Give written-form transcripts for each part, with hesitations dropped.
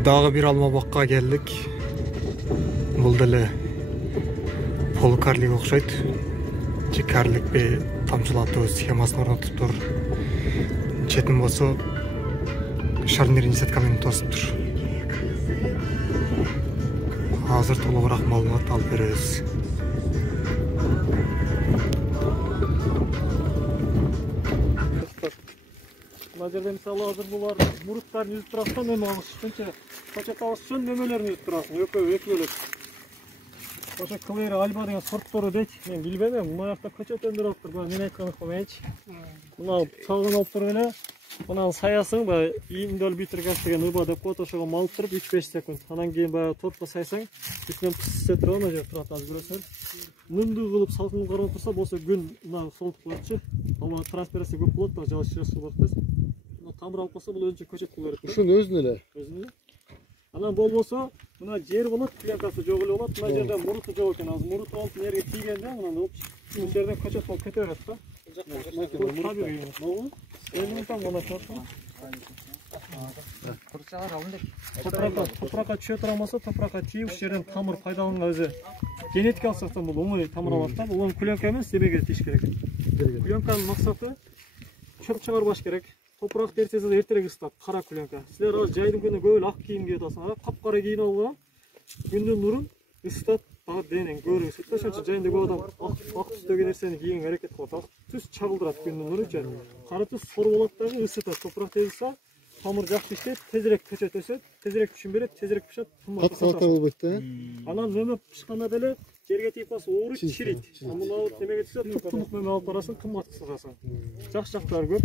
Дагы бир алма бакка келдик. Бул деле полукарлик окшойт. Же карликпи тамчылатуу схемасын орнотуптур. Четин болсо шарнирин сеткамен тосуптур. Азыр толугураак маалымат алып беребиз. Мына жерде мисалы азыр булар муруттарын үзүп турасың, неме алыш үчүнчө качат алыш үчүн немелерин үзүп турасың, экөө эки бөлөк. Ошо клейр альба деген сорттору дейт. Мен билбейм, мына жакта качат өндүрүп туруп, мен айтканды кылмайынчы. Мына салгын алып туруп эле, мынанын саясың баягы индөл битиргас деген ыба деп коет, ошого малып туруп 3-5 секунд. Анан кийин баягы торпко сайсаң, үстүнөн пыссе туруп ана жер турат азыр көрөсүң. Мындай кылып салкын карап турса болсо күн мына солтук болчу. Ала транспирация көп болот да, жааш болот да. Мына тамыр алып калса бул өзүнчө көчөт боло берет. Ушунун өзүнө эле. Өзүнө. Анан болбосо мына жер болот, пленкасы жок эле болот. Мына жерде муруту жок экен. Азыр мурут алып жерге тийгенде мына бул жерден көчөт болуп кете берет да. Топуракка түшө турамаса, топуракка тийип, ушул жерден тамыр пайдаланганга өзү генетикалык жактан бул оңой тамыр алат да. Бул пленка эмес, демеге тийиш керек. Пленканын максаты чөп чыгарбаш керек. Топурак эртеси эртерээк ысытат, кара пленка. Силер азыр жайдын күнү көп эле ак кийим кийип атасыңар, капкара кийинип алган күндүн нурун ысытат, дагы денең көрүп ысытат. Ошон үчүн жайында көп адам ак түстөгү нерсени кийгенге аракет кылат. Ак түс чагылдырат күндүн нуру үчүн. Кара түс сор болот дагы ысытат. Топурак тезилсе, тамыр жакшы иштейт, тезирээк көчөт өсөт, тезирээк түшүн берет, тезирээк пышат, кат болбойт да. Анан мөмө пышканда деле жерге тийип калса ооруйт, чирийт. Муну немеге түшсө, туп-тунук мөмө алып барасың, кымбат сатасың. Жакшы жактары көп.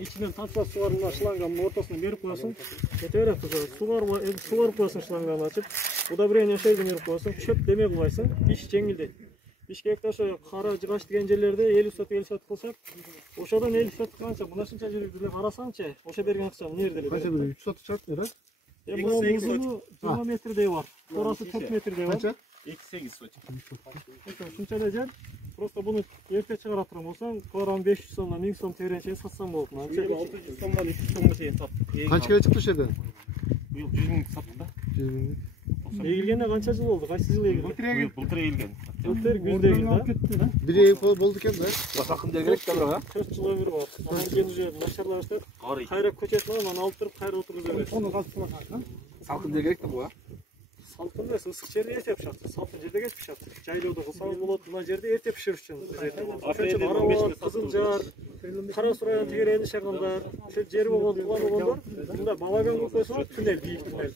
İçinden tatlı sularına şlanganın ortasına verip koyasın. Yeter sular koyasın şlanganı açıp. Bu da buraya neşeyden verip koyasın. Çöp demeye koyarsın. İş jеңилдейт. Bişkekte ошо кара жыгач деген жерлерде 50 сот кылсак, ошодон 50 сот канча, мына шунча жерди деле карасаңчы, ошо берген акча эмне жерде эле? Канча 3 сот чарт эле? Бул 20 метрдей бар. Торасы 4 метрдей бар. Канча? 2-8 сот. Ушунча эле жер. Просто bunu erте чыгара турган болсоң, кылган 500 сомдон 1000 сом тегерен чейин сатсаң болот. 600 сомдон 200 сомго чейин саттык. Канча келе чыкты ошол жерден? Быйыл 100 миң саттык да. 100 миң. Эгилгенде канча жыл болду? Кайсы жыл эгилген? Былтыр эгилген. Былтыр күздө эгилди да. Бир ай болду экен да. Сакын дер керек да бирок, 4 жыл өмүрү бар. Анан кийин уже начарлай баштап, кайра көчөтүн алып, анан алып туруп кайра отуруп берет. Onu калтырмак. Сакын дер керек да бу. Салкын эмес, ысык жерде эрте пышат. Салкын жерде кеч пышат. Жайлоодо кылсаңыз болот, мына жерде эрте пишириш үчүн. Аралар, Кызылжар, Кара Суу районунун тегерени шагындар, ошол жери болгон, тууган болгондор, мында балаган кылып койсоңор, туннель, бийик туннель.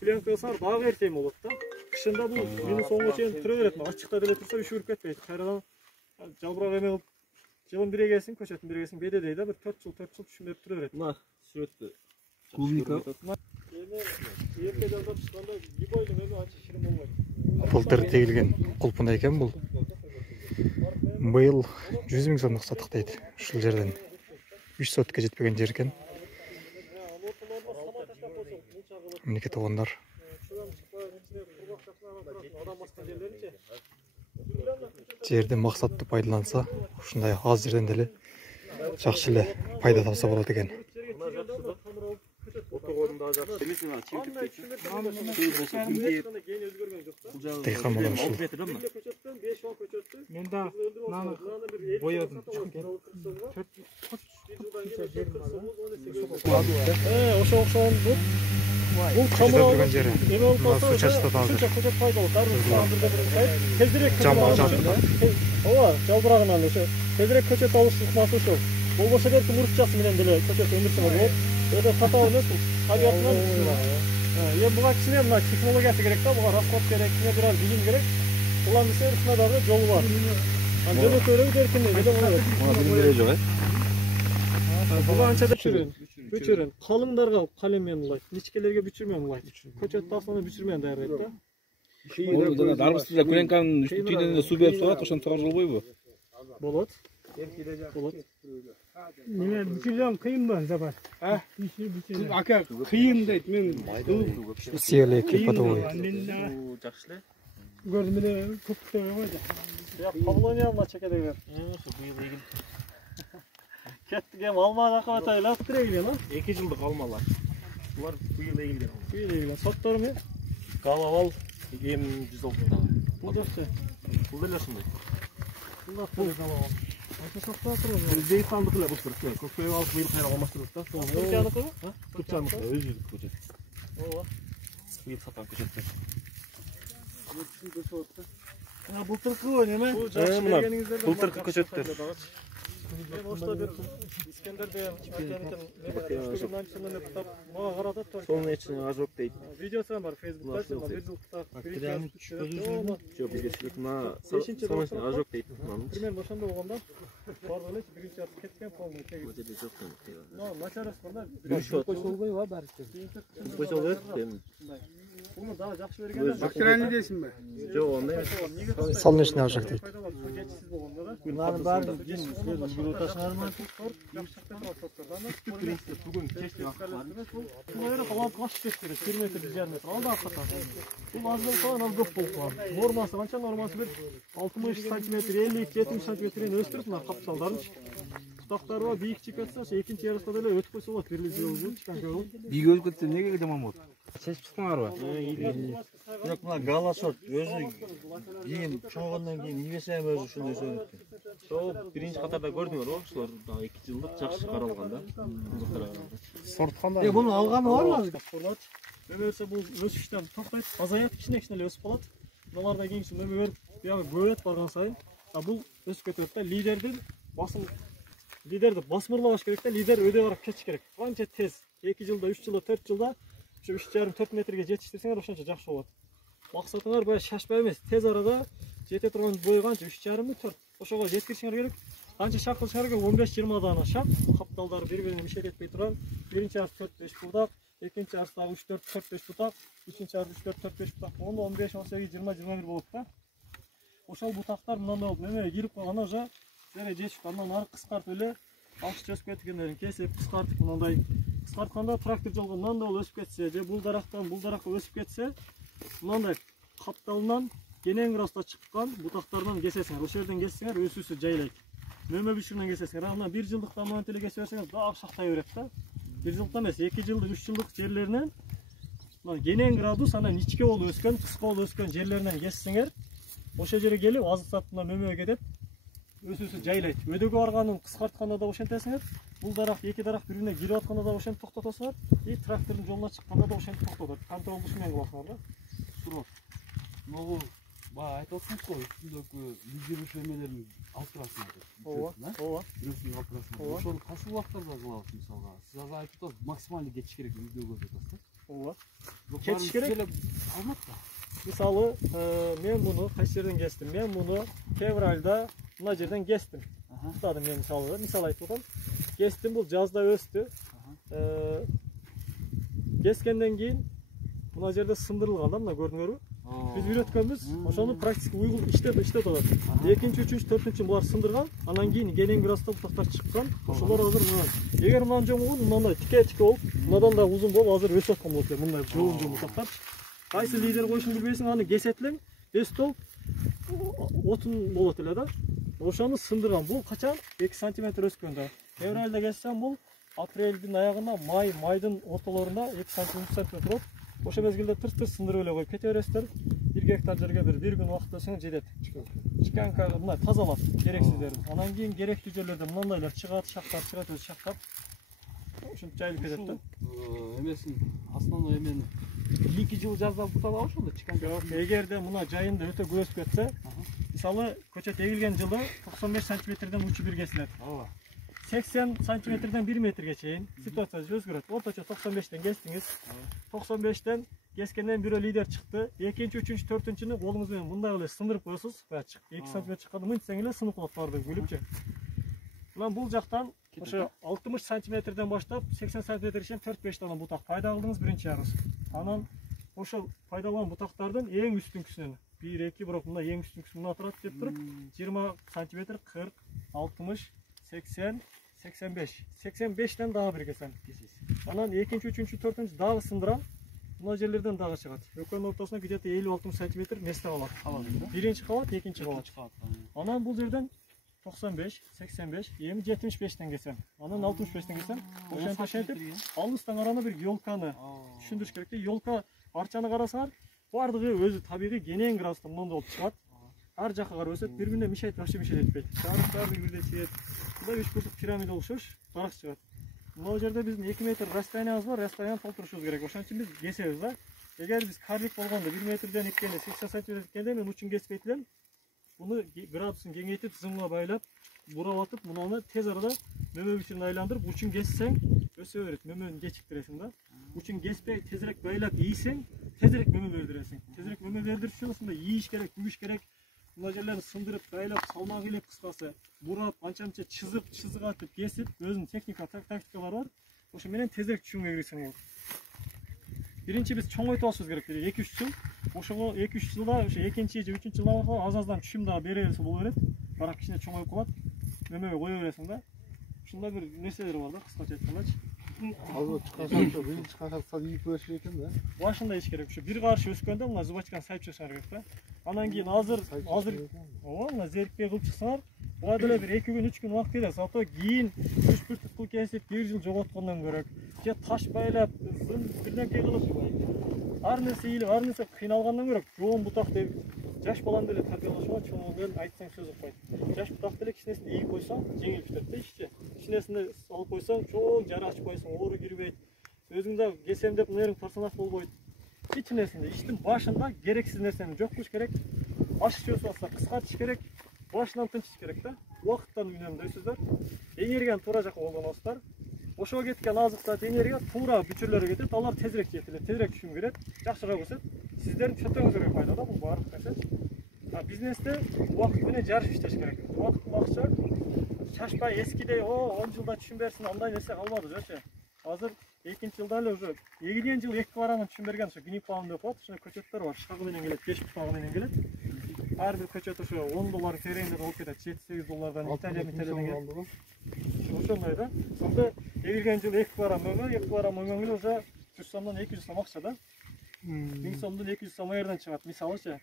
Пленка кылсаңар дагы эртең болот да. Кышында бул -10 чейин тура берет. Ачыкта деле турса үшүрүп кетпейт. Кайрадан жалбырак эме кылып жылын бирегесиң, көчөтүн бирегесиң бедедей да, бир 4 жыл түшүн берип тура берет. Мына сүрөттү. Клубника. Эрте жазда чыкканда гибойлу эме анча ширин болбойт. Былтыр тегилген кулпунда экен бул. Быйыл 100 миң сомдук саттык дейт. Ушул жерден 3 сотка жетпеген жер экен. Минеке тогондар. Жерде максаттуу пайдаланса, ушундай аз жерден деле жакшы эле пайда табса болот экен. Тыйхан болон ушул. Мен да наны боёдум. Ошо окшогон бул. Бул камырган жери. Эме болуп калса, суу чачты да азыр. Көчөт пайдалуу. Тезирээк жамбыл жаатында. Ооба, жалбырагынан ошо. Тезирээк көчөт алыш ыкмасы ошол. Болбосо керек мурутчасы менен деле көчөт өндүрсөңөр болот. Өтө татаал эмес бул. Табиятынан. Буга кичине мына технологиясы керек да, буга расход керек, кичине бир аз билим керек. Улам десе ушуна дагы жолу бар. Анан жөнөкөйрөөк эркиндей деле болот. Мына билим жок, Буга анча бүчүрүн. Калыңдарга калем менен улайт, ничкелерге бүчүрмөн улайт. Көчөттү аслана бүчүрмөн даярдайт да. Ошо жана дарбызда коленканын үстүнөн суу берип турат, ошону тогож болбойбу? Болот. Болот. Неме бүчүрөм кыйынбы Жапар? Ака кыйын дейт, мен Сиеле кипатовой. Жакшы эле. көрдүм эле көптөбөй койду. Я колониялна чекедегилер. Ошо быйыл эгил. Кеттик эми алма акыбат айлап тирегиле, 2 жылдык алмалар. Булар быйыл эгилген. Быйыл эгилген. Сорттары эмне? Галавал М106. Бул жакшы. Бул деле ошондой. Бул галавал. Ошо сортта турат. Зейхандык эле бул сорт. Көкпөй алып быйыл кайра алмаштырып та. Турчаныкы? Турчаныкы өзүбүздүк көчөт. Ооба. Быйыл саткан көчөттөр. Былтыркы неме? Былтыркы көчөттөр. Мен ошто бир Искендерде мага каратат. Солнечный ожог дейт. Видеосу бар Facebook'та, бир жылкыта. Жок, биринчилик мына солнечный ожог дейт. Примерно ошондо болгондо. Бардык эле биринчи ат кеткен полный тегиз. Өтөдө жок. Но начар ошондо бир койсолбойбу баары. Койсолбойт. Буну да жакшы берген. Бактериальный дейсиңби? Жок, андай. Солнечный ожог дейт. Жетишсиз болгондо да. Булардын баары өзгөрүү ташынармы? Бүгүн кечте Булар халат кашып кетти. 1 метр 1,5 метр. Алда аката. Бул аз болсо анан көп болуп. Нормасы канча? Нормасы бир 60 см, 50-70 см өстүрүп мына капталдарын. Бутактары бар, бийик чип кетсе, ошо экинчи ярышта деле өтүп койсо болот. Бирлик жолу чыккан жол. Бийик өлүп кетсе эмнеге жаман болот? Чечип чыктыңарбы? Бирок мына гала сорт өзү кийин чоңойгондон кийин небесе эми өзү ушундай өсөт. Ошо биринчи катарда көрдүңөр го, ошолор 2 жылдык жакшы каралган да. Сорт кандай? Муну алганы барбы азыр? Мөмө бул өсүштөн токтойт, азаят, кичине өсүп калат. Буларда кийинчи мөмө берип, бияга көбөйөт барган сайын. Бул өсүп кетет да, лидерди басмырлабаш керек да, лидер өдө барып кетиш керек. Канча тез 2 жылда, 3 жылда, 4 жылда ошо 3,5-4 метрге жетиштирсеңер ошончо жакшы болот. Максатыңар баягы шашпай эмес, тез арада жете турган бой канча 3,5-4. Ошого жеткиришиңер керек. Канча шак кылышыңар керек? 15-20 дана шак, капталдары бири-бирине мишет этпей турган. Биринчи арс 4-5 бутак, экинчи арстагы 3-4-4-5 бутак, үчүнчү арс 3-4-4-5 бутак. Онда 15-18-20-21 болот да. Ошол бутактар мындай болуп, мөмө кирип калганда уже жерге жетип, андан ары кыскартып эле, алчы өсүп кеткендерин кесип, кыскартып мындай кыскартканда трактор жолго мындай болуп өсүп кетсе, же бул дарактан бул даракка өсүп кетсе, мындай капталынан кенен гроста чыккан бутактардан кесесиңер. Ошол жерден кессеңер өсүүсү жайлайт. Мөмө биширинен кесесиңер. Ана 1 жылдыкта мынтип эле кесе берсеңер дагы шактай берет да. 1 жылдыкта эмес, 2 жылдык, 3 жылдык жерлеринен мына кенен градус анан ичке болуп өскөн, кыска болуп өскөн жерлеринен кессеңер, ошол жерге келип азык сатына мөмө кетет. Өсүүсү жайлайт. Өдөгө барганын кыскартканда да ошентесиңер. Бул дарак, эки дарак бирине кирип атканда да ошентип токтотосуңар. И трактордун жолуна чыкканда да ошентип токтотот. Контролду ушумен кыласыңар да. Суроо. Могу баягы айтып атсыңыз го, үстүндөгү лидер эмелерин алып турасыңар деп. Ооба. Ооба. Бирөөсүн алып турасыңар. Ошону кайсы убактарда кылабыз мисалга? Сиз азыр айтып атасыз, максималдуу кетиш керек видеого деп атасыз да? Ооба. Кетиш керек. Алмат да. Мисалы, мен муну кайсы жерден кестим? Мен муну февралда мына жерден кестим. Тутадым мен мисалы айтып атам. Кестим, бул жазда өстү. Кескенден кийин мына жерде сындырылган да, мына көрдүңөрбү? Биз үйрөткөнбүз, ошону практика уйгул иштеп атат. Экинчи, үчүнчү, төртүнчү булар сындырган, анан кийин кенен гроста бутактар чыккан. Ошолор азыр мына эгер мындан жоңгон, мындай тике болуп, мындан да узун болуп азыр өсүп аткан болот эле. Мындай жоон бутактар. Кайсы лидер коюшун билбейсиң, аны кесет элең, өстүп отун болот эле да. Ошону сындырган. Бул качан 2 см өскөндө. Февралда кессем бул апрелдин аягында, майдын ортолорунда 2 см турат. Ошо мезгилде тырс-тырс сындырып эле коюп кете бересиздер. 1 гектар жерге бир күн убакыт өсөңөр жетет. Чыканка мындай тазалап керексиздерин. Анан кийин керектүү жерлерде мындайлар чыгат, шактар чыгат, өз шактап. Ушинтип жайылып кетет да. Эмесин основной эмени 2 жыл жазда бутала ошондо чыккан. Эгерде мына жайында өтө көп өсүп кетсе, мисалы көчөт эгилген жылы 95 см учу бир кесилет. 80 см 1 метрге чейин ситуация өзгөрөт. Орточо 95-тен кестиңиз. 95-тен кескенден бирөө лидер чыкты. Экинчи, үчүнчү, төртүнчүнү колуңуз менен мындай эле сындырып коесуз. 2 см чыкканда мынтсең эле сынып калат баардыгы күлүпчү. Мына бул жактан ошо 60 см баштап 80 см чейин 4-5 дана бутак пайда кылдыңыз биринчи ярыс. Анан ошол пайдаланган бутактардын эң үстүнкүсүнөн 1-2 бирок мына эң үстүнкүсү мына турат деп туруп 20 см 40, 60, 80, 85. 85-тен дагы бир кесем. Анан экинчи, үчүнчү, төртүнчү дагы сындырам. Мына жерлерден дагы чыгат. Экөөнүн ортосуна где-то 50-60 см месте калат. Биринчи кабат, экинчи кабат. Анан бул жерден 95, 85, эми 75'ten kesem. Анан 65'ten kesem. Ошентип ошентип алыстан карана bir yolkаны түшүндүрүш керек. Yolka арчаны карасаңар, бардыгы өзү табигый кенен градуста мондой болуп чыгат. Ар жакка карап өсөт, бири-бирине мешайт, вообще мешайт этпейт. Дарактарды бирдей чыгат. Мындай 3 бурчук пирамида окшош дарак чыгат. Мына жерде биздин 2 метр расстояниябыз бар, расстоянияны толтурушубуз керек. Ошон үчүн биз кесебиз да. Эгер биз карлик болгондо 1 метрден эккенде 80 см эккенде мен учун кеспейт элем. Буну градусын кеңейтип, зымга байлап, бурап атып, мунаны тез арада мөмө бичирин айландырып, учун кессең өсө берет. Мөмөнү кечиктиресиң да. Учун кеспей тезирээк байлап ийсең, тезирээк мөмө бердиресиң. Тезирээк мөмө бердириш үчүн ушундай ийиш керек, бүгүш керек. Мына жерлерин сындырып, байлап, салмак илеп, кыскасы, бурап, анча-мынча чызык атып, кесип, өзүнүн тактикалары бар. Ошо менен тезирээк түшүнгө кирсең болот. Биринчи биз чоңойтуп алышыбыз керек. 2-3 жыл. Ошого 2-3 жылда, ошо 2-чи же 3-чү жылда аз-аздан түшүм дагы бере берсе боло берет. Барак кичине чоңоюп калат. Мөмөгө кое бересиң да. Ушундай бир нерселер бар да, кыскача айткандачы. Алып чыкканда биринчи кайхатса ийип бериш керек экен да. Башында иш керек. Ушу бир карыш өскөндө мына зубачканы сайып чыгышар керек да. Анан кийин азыр ооба, мына зерикпей кылып чыксаңар, буга деле бир 2 күн, 3 күн убакыт кетет. Зато кийин 3-1 туткул кесип, 1 жыл жоготкондон көрөк. Же таш байлап, бирнеке кылып, ар нерсе ийилип, ар нерсе кыйналгандан көрөк, жоон бутак деп жаш баланы деле тарбиялашууга чоңойгон айтсаң сөз укпайт. Жаш бутак деле кичинесин ийип койсоң, жеңил бүтөт да ишчи. Кичинесинде алып койсоң, чоң жара ачып койсоң, оору кирбейт. Өзүң да кесем деп мына жериң персонаж болбойт. Кичинесинде иштин башында керексиз нерсени жок кылыш керек. Ашыч өсүп атса кыскартыш керек. Башынан тынчыш керек да. Убакыттан үнөмдөйсүздөр. Энергияны туура жакка колдоносуздар. Ошого кеткен азык энергия туура бүчүрлөргө кетет. Алар тезирээк жетилет, тезирээк түшүм берет. Жакшыраак өсөт. Сиздердин чөтөңүзгө пайда да бул баардык нерсе. Бизнесте убакыт менен жарыш иштеш керек. Убакыт акча чачпай эскидей 10 жылда түшүм берсин, андай нерсе калбады жочу. Азыр 2-нчи жылда эле уже 2 жыл 2 квадраны түшүм берген ошо гинипалм деп коет. Ошондой көчөттөр бар. Шагы менен келет, 5 бутагы менен келет. Ар бир көчөт ошо 10 доллар тереңде болуп кетет. 7-8 доллардан Италияден келет. Ошондой да. Сонда эгерген жыл 2 квадран мөмө, 2 квадран мөмөңү уже 100 сомдон 200 сом акча да. 1000 сомдон 200 сом жерден чыгат, мисалычы.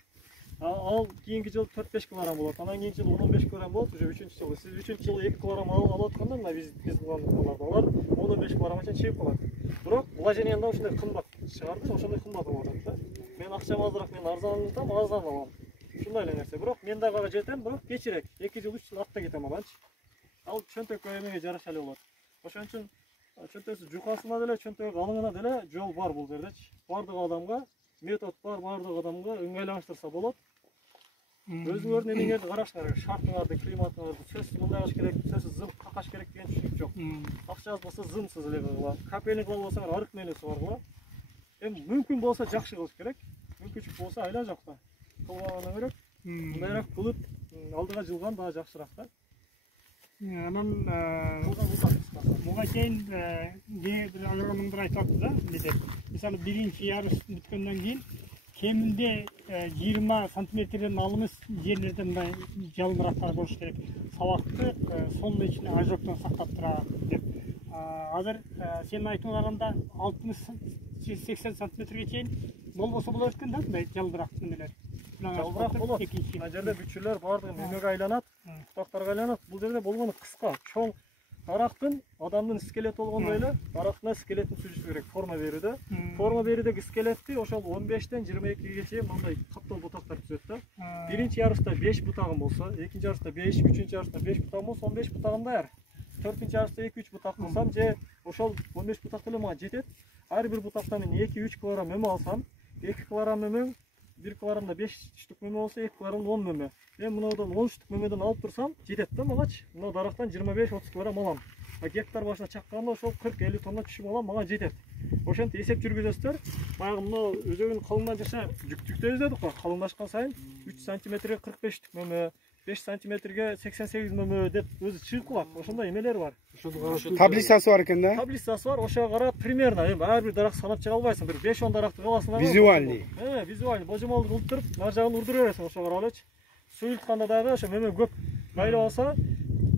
Ал кийинки жыл 4-5 килограмм болот. Анан кийинки жыл 15 килограмм болот. Уже 3-чү жылы. Сиз 3-чү жылы 2 килограмм алып атканда мына биз алар 15 килограммча чыгып калат. Бирок вложениянда ушундай кымбат чыгарды, ошондой кымбат болот да. Мен акчам азыраак, мен арзанытам, арзан алам. Ушундай эле нерсе. Бирок мен дагы жетем, бирок кечирээк. 2 жыл, 3 жыл артта кетем аланчы. Ал чөнтөккө эмеге жараша эле болот. Ошон үчүн чөнтөсү жукасына деле, чөнтөгү калыңына деле жол бар бул жердечи. Бардык адамга метод бар, бардык адамга ыңгайлаштырса болот. Өзүңөрдүн эмеңерди карашыңар керек, шартыңарды, климатыңарды, сөзсүз мындай кылыш керек, сөзсүз зым какаш керек деген түшүнүк жок. Акчаңыз болсо зымсыз эле кылгыла, капельник болбосоңор арык менен сугаргыла. Эми мүмкүн болсо жакшы кылыш керек, мүмкүнчүлүк болсо айла жокта кылбагандан көрөк, мындайраак кылып алдыга жылган дагы жакшыраак да. Анан буга чейин бир агрономдор айтып атты да, мисалы биринчи ярыш бүткөндөн кийин кеминде 20 сантиметрден алымыз жерлерде мындай жалбырактар болуш керек. Сабакты сонун ичине ажоктон сактап турат деп. Азыр сенин айтууңа караганда 60-80 сантиметрге чейин болбосо болот экен да, мындай жалбырак немелер. Жалбырак болот. Мына жерде бүчүрлөр бардыгы мөмөгө айланат, бутактарга айланат. Бул жерде болгону кыска, чоң. Дарактын адамдын скелети болгондой эле, дарактына скелетин түзүш керек, форма берүүдө. Форма берүүдөгү скелетти ошол 15-тен 22ге чейин мындай каптоо бутактар түзөт да. Биринчи ярышта 5 бутагым болсо, экинчи ярышта 5, үчүнчү ярышта 5 бутагым болсо 15 бутагым даяр. 4-нчы ярышта 2-3 бутак кылсам же ошол 15 бутак деле мага жетет. Ар бир бутактан мен 2-3 килограмм мөмө алсам, 2 килограмм мөмө 1 килограммда 5 штук мөмө болсо 2 килограммда 10 мөмө. Мен мынаудан 10 штук мөмөдөн алып турсам, жетет да магачы. Мына дарактан 25-30 килограмм алам. Гектар башына чакканда ошол 40-50 тонна түшүм алам, мага жетет. Ошентип эсеп жүргүзөсүздөр. Баягы мына өзөгүнүн калыңдашыша жүктүктөйбүз дедик го. Калыңдашкан сайын 3 сантиметрге 45 штук мөмө, 5 сантиметрге 88 мөмө деп өзү чыгып калат. Ошондой эмелер бар. Таблицасы бар экен да. Таблицасы бар. Ошого карап примерно эми ар бир дарак санап чыга албайсың. Бир 5-10 даракты каласың. Визуальный. Визуальный. Божомолду кылып туруп, нар жагын урдура бересиң ошого карап элечи. Суйултканда дагы ошо мөмө көп байлап алса,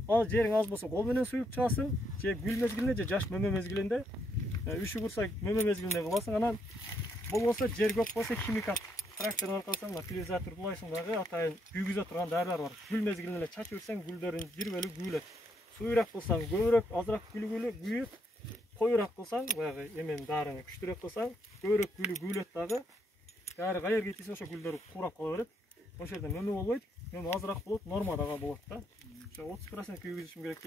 ал жериң аз болсо кол менен суюп чыгасың, же гүл мезгилинде же жаш мөмө мезгилинде, үшү курса мөмө мезгилинде кыласың. Анан болбосо жер көп болсо химикат трактордун аркасынан филизатор булайсың дагы атайын күйгүзө турган дарылар бар. Гүл мезгилинде эле чачып берсең, гүлдөрүн жирбелүү күйүлөт. Суюраак кылсаң, көбүрөөк, азыраак күйүп, коюраак кылсаң, баягы эмен дарыны күчтүүрөөк кылсаң, көбүрөөк күйүлөт дагы. Дары кайерге тийсе ошо гүлдөр курап кала берет. Ошол жерде мөмө болбойт, мөмө азыраак болот, нормадагы болот да. Ошо 30% күйгүзүшүм керек,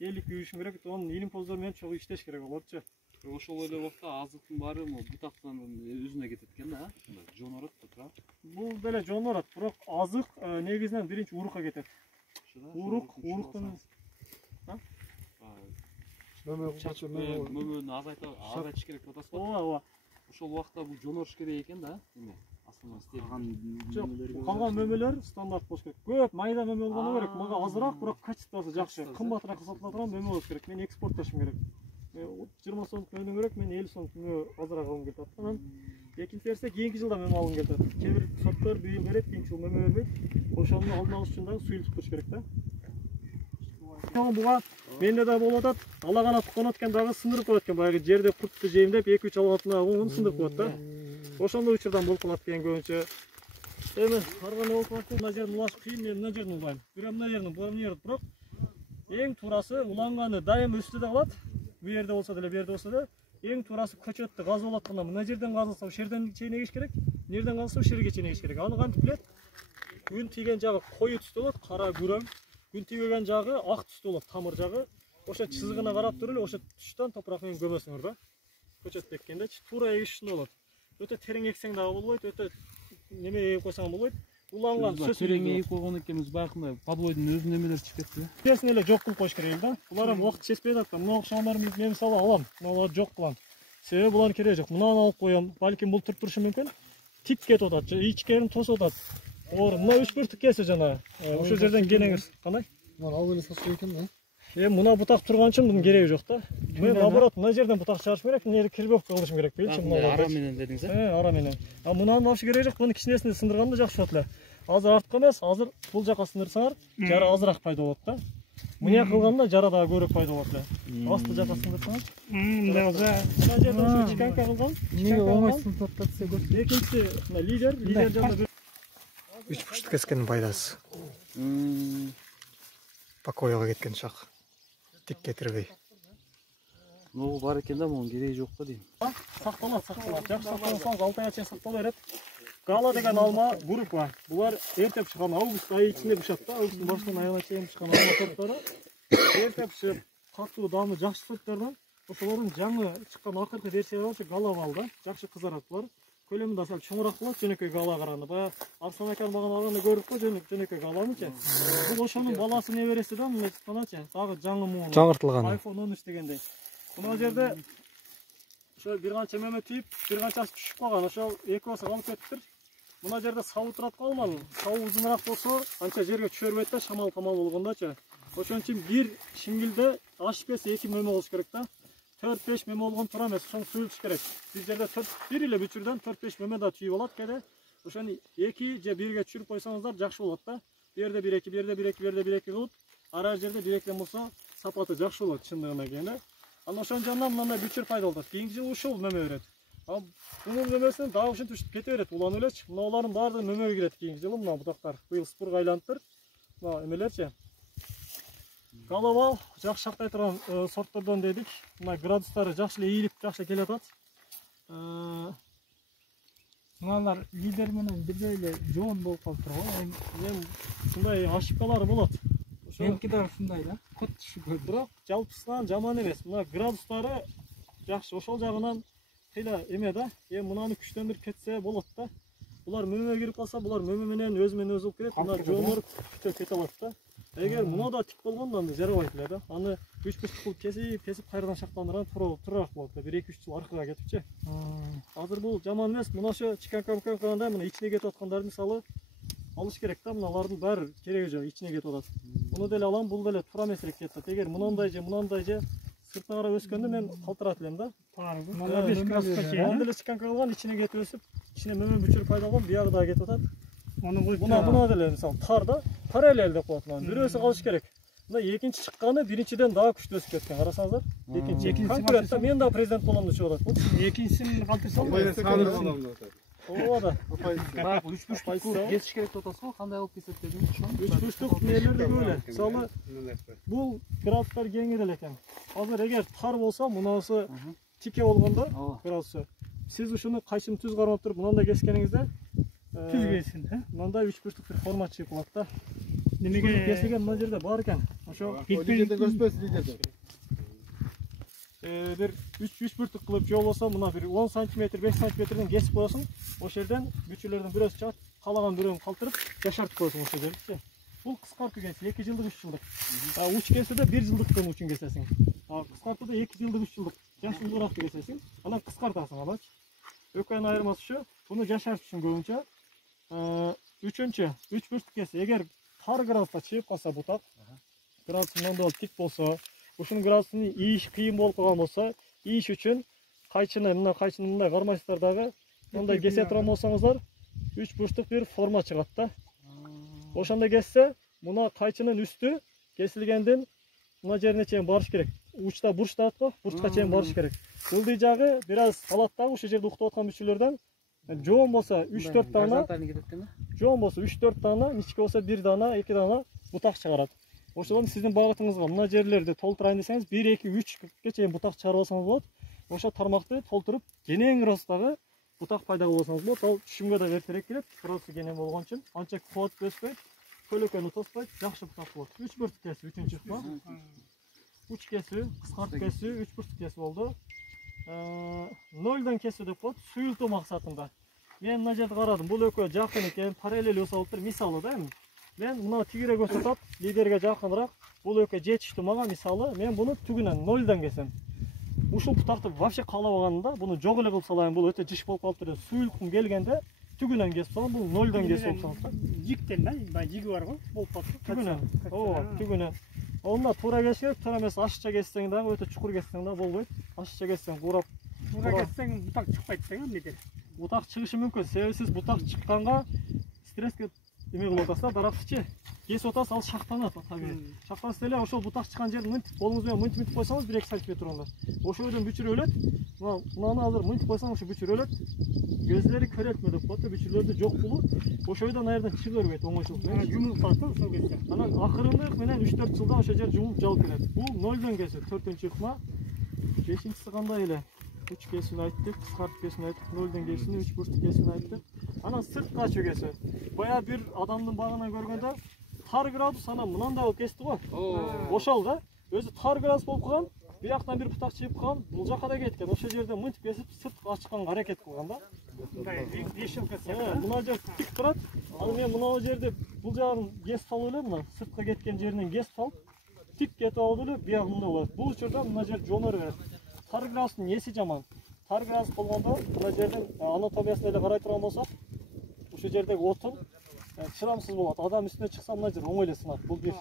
70-50 күйгүзүшүм керек, онун илим-поздор менен чогуу иштеш керек болотчу. Ошол эле убакта азыктын баары бутактан өзүнө кетет экен да, жонорот да тура. Бул деле жонорот, бирок азык негизинен биринчи урукка кетет. Уруктун мөмөнү азайтыш керек деп атасыз го. ооба. Ошол убакта бул жоноруш керек экен да, эме. Асылма Жок, калган мөмөлөр стандарт болуш керек. Көп майда мөмө болгону керек. Мага азыраак, бирок качествосу жакшы, кымбатыраак сатыла турган мөмө болуш керек. Мен экспорттошум керек. 20 сом мөмө керек, мен 50 сом мөмө азыраак алгым келет. Анан экинчи берсе кийинки жылда мөмө алгым келет. Кээ бир сорттор быйыл берет, кийинки жыл мөмө бербейт. Ошону алдын алыш үчүн дагы суюлтуп туруш керек да. Буга менде да болуп атат. Ала канат конот экен дагы сындырып коет экен, баягы жерде куртты жейм деп 2-3 алгатына оңун сындырып коет да. Ошондой учурдан болуп калат экен көбүнчө. Эми ар кандай болуп калат, мына жерден улаш кыйын, мен мына жерден улайм. Мына жерден, бул жерден, бирок эң туурасы уланганы дайым өстүдө калат. Бу жерде болсо деле, бу жерде болсо да, эң туурасы көчөттү казып атканда мына жерден казылса, ошол жерден чейин эгиш керек. Мына жерден казылса, ошол жерге чейин эгиш керек. Аны кантип билет? Күн тийген жагы кою түстө болот, кара күрөң. Күн тийген жагы ак түстө болот, тамыр жагы. Ошо чызыгына карап туруп эле ошо түштөн топурак менен көмөсүңөр да. Көчөт эккендечи, туура эгиш ушундай болот. Өтө терең эксең дагы болбойт, өтө неме эгип койсоң болбойт. Уланган сөз терең эгип койгон экенбиз, баягындай подвойдун өзүнүн эмелери чыгып кетти. Берсин эле жок кылып коюш керек да. Булар эми убакыт жетпей атат. Мына окшогондорун мен мисалы алам, мыналарды жок кылам. Себеби булардын кереги жок. Мынаны алып коем, балким бул туруп турушу мүмкүн. Тик кетип атат, ичкерин тосуп атат. Оор мына 3-4 кесе жана ошол жерден кенеңиз кандай? Мына алып эле сатып экен да. Мына бутак турганчы мунун кереги жок да. Мен наоборот мына жерден бутак чыгарышым керек, мына жерге кирбөк кылышым керек белчи мына. Ара менен дедиңиз э? Ара менен. А мунун вообще кереги жок, муну кичинесинде сындырганда жакшы болот эле. Азыр артка эмес, азыр бул жака сындырсаңар, жара азыраак пайда болот да. Мына кылганда жара дагы көбүрөөк пайда болот эле. Асты жака сындырсаңар. Мындай болсо, Мына жерде ошо чиканка кылган. эмнеге оңой сындырып атса көрсөт. Экинчи мына лидер жанда 3 бурчту кескендин пайдасы. Покойго кеткен шак. Тик кетирбей. Ногу бар экен да, мунун кереги жок да дейм. сакталат. Жакшы сактансаңыз 6 айга чейин сактала берет. Гала деген алма группа. Булар эрте пышкан, август айы ичинде пышат да. Августтун башынан аягына чейин пышкан алма сорттору. Эрте пышып, катуу дамы жакшы сорттордон. Ошолордун жаңы чыккан акыркы версиялары гала бал да. Жакшы кызарат булар. Көлөмү да сал чоңураак болот, жөнөкөй гала караганда. Баягы Арслан акам баган алганда көрдүк го, жөнөкөй галамычы. Бул ошонун баласы небереси да, мына чыкканачы. Дагы жаңы муун. Жаңыртылган. iPhone 13 дегендей. Мына жерде ошо бир канча мөмө тийип, бир канчасы түшүп калган. Ошол экөөсү калып кетиптир. Мына жерде сабы турат калмады. Сабы узунараак болсо, анча жерге түшөрбөйт да, шамал тамал болгондочу. Ошон үчүн бир шиңгилде ашпес 2 мөмө болуш керек да. 4-5 мөмө болгон туура эмес, соң суюлуш керек. Бир жерде 4 эле бүчүрдөн 4-5 мөмө да түйүп алат кеде. Ошону 2 же 1ге түшүрүп койсоңуздар жакшы болот да. Бу жерде 1-2, бу жерде 1-2, бу жерде 1-2 кылып, ара жерде 1-2 болсо сапаты жакшы болот чындыгына келгенде. Анан ошонун жанынан мындай бүчүр пайда болот. Кийинки жыл ушул мөмө берет. Бунун мөмөсүнөн дагы ушинтип түшүп кете берет, уланып элечи. Мына улардын баардыгы мөмөгө кирет кийинки жылы, мына бутактар. Быйыл спурга айланыптыр. Мына эмелерчи. Галабал жакшы шактай турган сорттордон дедик. Мына градустары жакшы эле ийилип, жакшы келе атат. Мыналар лидер менен бирдей эле жоон болуп калып турган. Эми ушундай ошибкалары болот. Меники да ушундай да. Кот түшүп Бирок жалпысынан жаман эмес. Мына градустары жакшы, ошол жагынан кыйла эме да. Мунаны күчтөндүрүп кетсе болот да. Булар мөмөгө кирип калса, булар мөмө менен өзү болуп кирет. Мына жоонор күтө кете алат да. Эгер мунада тик болгондо анда жарабайт эле да. Аны 3-5 кылып кесип кайрадан шактандырган туураак болот да. 1-2-3 жыл аркага кетипчи. Азыр бул жаман эмес. Мына ошо чиканка кылганда мына ичине кетип аткандарды мисалы алыш керек да. Мыналардын баары кереги жок, ичине кетип атат. Муну деле алам, бул деле туура эмесирээк кетет. Эгер мындай же сыртына карап өскөндө мен калтырат элем да. Мына 5 градуска чейин. Аны деле чиканка кылган, ичине кетип өсүп, ичине мөмө бүчүр пайда болгон, биягы дагы кетип атат. Мына деле мисалы тар да, параллель деп коет мына. Бирөөсү калыш керек. Мына экинчи чыкканы биринчиден дагы күчтүү өсүп кеткен. Карасаңыздар. Экинчи конкурент да, мен да президент болом деп чыгып атат. Экинчисин калтырсам, Ооба. Баягы 3/4 кесиш керек деп атасыз го, кандай алып кесет дедиңиз ошону? 3/4 нелер де böyle. Мисалы, бул градустар кеңири эле экен. Азыр эгер тар болсо, мунасы тике болгондо градусу. Сиз ушуну кайчын түз кармап туруп мындай кескениңизде түз кесин, мындай 3/4 бир формат чыгып калат да. Немеге кесилген мына жерде бар экен. Ошо Лидерден көрсөтпөйсүз лидерден. бир 3/4 кылып же болбосо мына бир 10 см, 5 см кесип коесуң. Ошол жерден бүчүлөрдүн бирөөсү чыгат, калаган бирөөнү калтырып жашартып коесуң ошол жерди. Бул кыскартуу кесүү 2 жылдык 3 жылдык. Уч кесүүдө 1 жылдыктын учун кесесиң. Кыскартууда 2 жылдык 3 жылдык жаш узураакты кесесиң. Анан кыскартасың алачы. Экөөнүн айырмасы ушу. Буну жашартыш үчүн көбүнчө үчүнчү 3/4 кесүү. Эгер тар градуста чыгып калса бутак, градус мындай тик болсо, ушунун градусун ийиш кыйын болуп калган болсо, ийиш үчүн кайчыны мындай кармайсыздар дагы. Мындай кесе турган болсоңуздар 3/4 бир форма чыгат да. Ошондой кессе, мына кайчынын үстү кесилгенден мына жерине чейин барыш керек. Учта бурч дат го, бурчка чейин барыш керек. Ылдый жагы бир аз алат дагы ушул жерде уктап аткан мүчөлөрдөн жоон болсо 3-4 дана, жоон болсо 3-4 дана, ничке болсо 1 дана, 2 дана бутак чыгарат. Ошондон сиздин багытыңызга мына жерлерди толтурайын десеңиз 1-2-3 чейин бутак чыгарып алсаңыз болот. Ошо тармакты толтуруп кенен градустагы бутак пайда кылсаңыз болот. Ал түшүмгө да эртерээк келет, градусу кенен болгон үчүн анча кубат өспөйт, көлөкөнү тоспойт, жакшы бутак болот. 3/4 кесүү, 3-чү ыкма. 3 кесүү, кыскартуу кесүү, 3/4 кесүү болду. 0дон кесүү деп коет, суюлтуу максатында. Мен мына жерде карадым, бул экөө жакын экен, параллель болсо болуптур, мисалы да эми. Мен мына тигире көрсөтөт, лидерге жакыныраак, бул экөө жетиштүү мага мисалы, мен буну түгүнөн 0дон кесем. Ушул бутакты вообще каалабаганымда, буну жок эле кылып салайын, бул өтө жыш болуп калыптыр деп суюлткум келгенде, түгүнөн кесип салам, бул 0дон кесип салам. жиктен да, баягы жиги бар го, болуп калыптыр. Түгүнөн. Ооба, түгүнөн. Онда туура кесиш керек, туура эмес ашыкча кессең дагы өтө чукур кессең да болбойт. Ашыкча кессең курап, Туура кессең бутак чыкпайт деген лидер. бутак чыгышы мүмкүн. Себеби сиз бутак чыкканга стресске эме кылып атасыз да, дарактычы. Кесип атасыз, ал шактанат табигый. Шактанса эле ошол бутак чыккан жерди мынтип колуңуз менен мынтип койсоңуз 1-2 см турганда. Ошол жерден бүчүрүп өлөт. Мынаны азыр мынтип койсоң ошо бүчүрүп өлөт. Көзлөрү көрөтмө деп коет, бүчүрлөрдү жок кылуу. Ошол жерден аердан чыга бербейт оңойчулук менен. Жумулуп калат ошол кезде. Анан акырындык менен 3-4 жылда ошол жер жумулуп жалып кетет. Бул 0дон кесүү, 4-чү ыкма. 5-чиси кандай эле? 3 кесүүнү айттык, кыскартып кесүүнү айттык, 0дон кесүүнү, 3/4 кесүүнү айттык. Анан сыртка ачуу кесүү. Баягы бир адамдын багынан көргөндө тар градус анан мынандай болуп кести го. Ошол да. Өзү тар градус болуп калган, бияктан бир бутак чыгып калган, бул жака да кеткен. Ошол жерде мынтип кесип, сыртка ачканга аракет кылган да. Решилка Мына жер тик турат. Ал мен мына жерде бул жагын кесип салып элем, мына сыртка кеткен жеринен кесип салып, тик кетип алып эле биягында болот. Бул учурда мына жер жонор берет. Тар градустун эси жаман. Тар градус болгондо мына жерден анатомиясына эле карай турган болсок, ушул жердеги отун чыдамсыз болот. Адам үстүнө чыкса мына жер оңой эле сынат. Бул бир